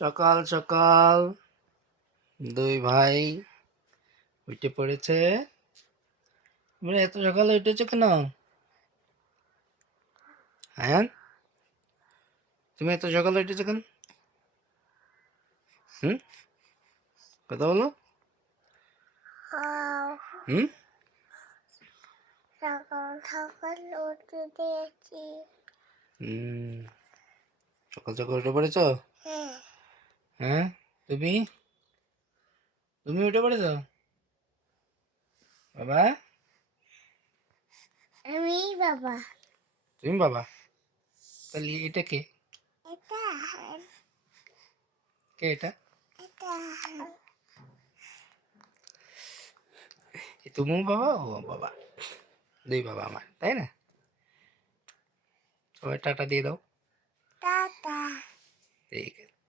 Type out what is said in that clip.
সকাল সকাল। দুই ভাই উঠে পড়েছে। মানে এত সকালে উঠেছো কেন? হ্যাঁ তুমি এত সকালে উঠেছো কেন? হুম? কথা বলো। হুম? সকাল সকাল উঠে দিয়েছি। হুম। সকাল সকাল উঠে পড়েছ? হ্যাঁ? তুমি? তুমি উঠে পড়েছ? বাবা? আমি বাবা। তুমি বাবা? তাহলে এটা কে? এটা কে এটা? এটা তুমিও বাবা ও বাবা। দুই বাবা আমার তাই না? সবাই টাটা দিয়ে দাও।